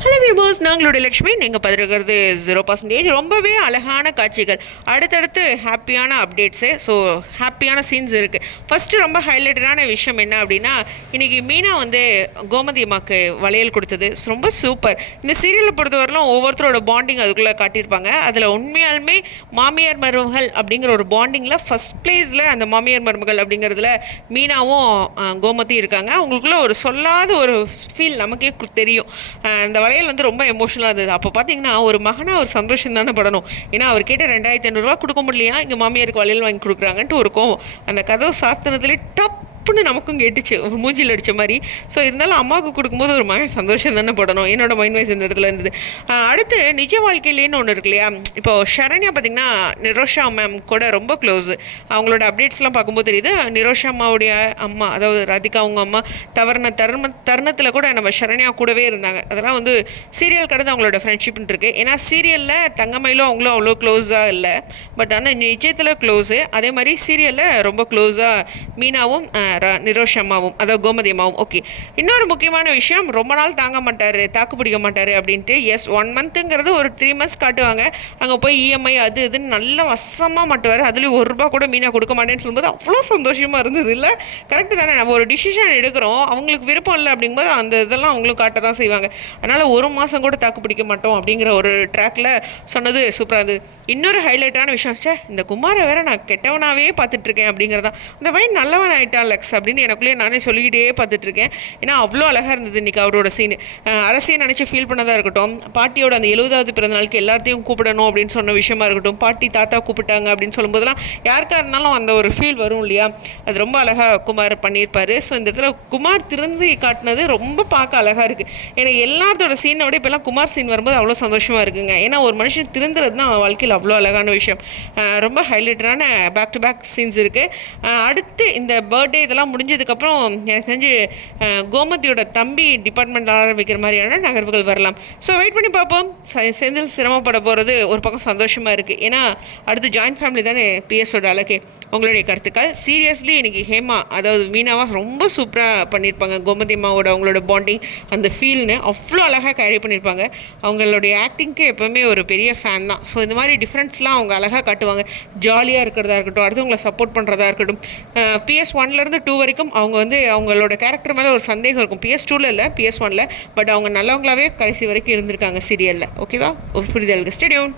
Hello viewers நாங்களுடைய Lakshmi நீங்கள் பதிருக்கிறது zero percentage ரொம்பவே அழகான காட்சிகள். அடுத்தடுத்து ஹாப்பியான அப்டேட்ஸு ஸோ ஹாப்பியான சீன்ஸ் இருக்குது ஃபஸ்ட்டு ரொம்ப ஹைலைட்டடான விஷயம் என்ன அப்படின்னா இன்றைக்கி மீனா வந்து கோமதி அம்மாவுக்கு வளையல் கொடுத்தது. ரொம்ப சூப்பர் இந்த சீரியலை பொறுத்தவரையிலும் ஒவ்வொருத்தரோட பாண்டிங் அதுக்குள்ளே காட்டியிருப்பாங்க. அதில் உண்மையாலுமே மாமியார் மருமகள் அப்படிங்கிற ஒரு பாண்டிங்கில் ஃபஸ்ட் பிளேஸில் அந்த மாமியார் மருமகள் அப்படிங்கிறதுல மீனாவும் கோமதி இருக்காங்க. அவங்களுக்குள்ள ஒரு சொல்லாத ஒரு ஃபீல் நமக்கே தெரியும். அந்த வளையல் வந்து ரொம்ப எமோஷனலாக இருந்தது. அப்போ பார்த்தீங்கன்னா ஒரு மகனாக ஒரு சந்தோஷம் தானே படணும். ஏன்னா அவர் கேட்ட ரெண்டாயிரத்தி ஐநூறுரூவா கொடுக்க முடியலையா? இங்கே மாமியாருக்கு வளையல் வாங்கி கொடுக்குறாங்கன்ட்டு ஒரு கோவம். அந்த கதவை சாத்தினதுலேயே டப்புன்னு நமக்கும் கேட்டுச்சு. ஒரு மூஞ்சில் அடித்த மாதிரி. ஸோ இருந்தாலும் அம்மாவுக்கு கொடுக்கும்போது ஒரு மகன் சந்தோஷம் தானே படணும். என்னோட மைண்ட் வைஸ் இந்த இடத்துல இருந்தது. அடுத்து நிஜ வாழ்க்கையிலேன்னு ஒன்று இருக்கு இல்லையா? இப்போ ஷரண்யா பார்த்தீங்கன்னா நிரோஷா மேம் கூட ரொம்ப க்ளோஸு அவங்களோட அப்டேட்ஸ்லாம் பார்க்கும்போது தெரியுது. நிரோஷா அம்மாவுடைய அம்மா அதாவது ராதிகா அவங்க அம்மா தவறின தருண தருணத்தில் கூட நம்ம ஷரண்யா கூடவே இருந்தாங்க. அதெல்லாம் வந்து சீரியல் கடந்து அவங்களோட ஃப்ரெண்ட்ஷிப்னு இருக்குது ஏன்னா சீரியலில் தங்கமயிலும் அவங்களும் அவ்வளோ க்ளோஸாக இல்லை. பட் ஆனால் நிச்சயத்தில் க்ளோஸு அதே மாதிரி சீரியலில் ரொம்ப க்ளோஸாக மீனாவும் சாரா ர- நிரோஷ் அம்மாவும் அதாவது கோமதி அம்மாவும் ஓகே இன்னொரு முக்கியமான விஷயம் ரொம்ப நாள் தாங்க மாட்டார் தாக்கு பிடிக்க மாட்டார் அப்படின்ட்டு எஸ் ஒன் மந்த்துங்கிறது ஒரு த்ரீ மந்த்ஸ் காட்டுவாங்க. அங்கே போய் இஎம்ஐ அது இதுன்னு நல்லா வசமாக மாட்டுவார். அதுலேயும் ஒரு ரூபா கூட மீனாக கொடுக்க மாட்டேன்னு சொல்லும்போது அவ்வளோ சந்தோஷமாக இருந்தது இல்லை. கரெக்டு தானே நம்ம ஒரு டிசிஷன் எடுக்கிறோம் அவங்களுக்கு விருப்பம் இல்லை அப்படிங்கும்போது அந்த இதெல்லாம் அவங்களும் காட்ட தான் செய்வாங்க. அதனால் ஒரு மாதம் கூட தாக்கு பிடிக்க மாட்டோம் அப்படிங்கிற ஒரு ட்ராக்ல சொன்னது சூப்பராக இருந்தது. இன்னொரு ஹைலைட்டான விஷயம் சே இந்த குமாரை வேற நான் கெட்டவனாகவே பார்த்துட்ருக்கேன் அப்படிங்கிறதான். அந்த பையன் நல்லவன் ஆகிட்டான்ல அப்படின்னு எனக்குள்ளேயே நானே சொல்லிக்கிட்டே பார்த்துட்டு இருக்கேன் ஏன்னா அவ்வளோ அழகாக இருந்தது இன்னைக்கு அவரோட சீன் அரசியை நினச்சி ஃபீல் பண்ணதாக இருக்கட்டும் பாட்டியோட அந்த எழுபதாவது பிறந்த நாளுக்கு எல்லாத்தையும் கூப்பிடணும் அப்படின்னு சொன்ன விஷயமா இருக்கட்டும் பாட்டி தாத்தா கூப்பிட்டாங்க அப்படின்னு சொல்லும்போதெல்லாம் யாருக்காக இருந்தாலும் அந்த ஒரு ஃபீல் வரும் இல்லையா? அது ரொம்ப அழகாக குமார் பண்ணியிருப்பார். ஸோ இந்த இடத்துல குமார் திறந்து காட்டினது ரொம்ப பார்க்க அழகாக இருக்குது ஏன்னா எல்லாத்தோட சீனை விட இப்போல்லாம் குமார் சீன் வரும்போது அவ்வளோ சந்தோஷமாக இருக்குங்க. ஏன்னா ஒரு மனுஷன் திருந்துறது தான் அவன் வாழ்க்கையில் அவ்வளோ அழகான விஷயம். ரொம்ப ஹைலைட்டடான பேக் டு பேக் சீன்ஸ் இருக்குது அடுத்து இந்த பர்த்டே இதெல்லாம் முடிஞ்சதுக்கப்புறம் எனக்கு தெரிஞ்சு கோமதியோட தம்பி டிபார்ட்மெண்ட் ஆரம்பிக்கிற மாதிரியான நகர்வுகள் வரலாம். ஸோ வெயிட் பண்ணி பார்ப்போம். ச- செந்தில் சிரமப்பட போகிறது ஒரு பக்கம் சந்தோஷமாக இருக்குது ஏன்னா அடுத்து ஜாயின்ட் ஃபேமிலி தானே பிஎஸோட அழகே. உங்களுடைய கருத்துக்கள்? சீரியஸ்லி இன்னைக்கு ஹேமா அதாவது மீனாவாக ரொம்ப சூப்பராக பண்ணியிருப்பாங்க கோமதி அம்மாவோட அவங்களோட பாண்டிங் அந்த ஃபீல்னு அவ்வளோ அழகாக கேரி பண்ணியிருப்பாங்க அவங்களுடைய ஆக்டிங்க்கு எப்போவுமே ஒரு பெரிய ஃபேன் தான். ஸோ இந்த மாதிரி டிஃப்ரென்ஸ்லாம் அவங்க அழகாக காட்டுவாங்க. ஜாலியாக இருக்கிறதா இருக்கட்டும் அடுத்தவங்களை சப்போர்ட் பண்ணுறதா இருக்கட்டும். பிஎஸ் ஒன்லேருந்து டூ வரைக்கும் அவங்க வந்து அவங்களோட கேரக்டர் மேலே ஒரு சந்தேகம் இருக்கும். பிஎஸ் டூவில் இல்லை பிஎஸ் ஒனில் பட் அவங்க நல்லவங்களாவே கடைசி வரைக்கும் இருந்திருக்காங்க சீரியலில் ஓகேவா ஒரு புரிதல் ஸ்டேடியோன்